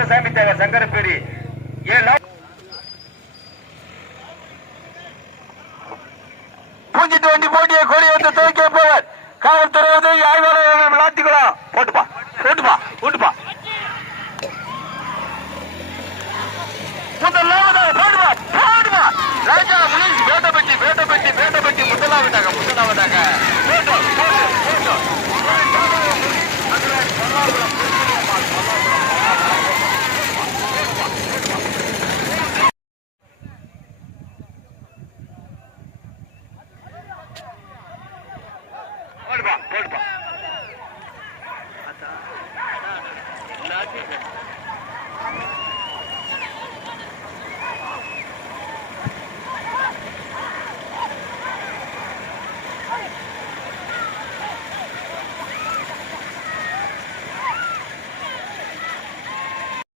கந்தசாமி தேவர் சங்கரப்பேரி பூஞ்சிட்டு வண்டி போட்டியை கொடி வந்து துவக்கிய போவர் காவல்துறை உதவி ஆய்வாளர் விளாத்திக்கலாம். போட்டுப்பா போட்டுப்பா போட்டுப்பா முதலாவதாக போடுவா போடுவா ராஜா முனிஷ் வேட்டப்பட்டி வேட்டப்பட்டி வேட்டப்பட்டி முதலாவதாக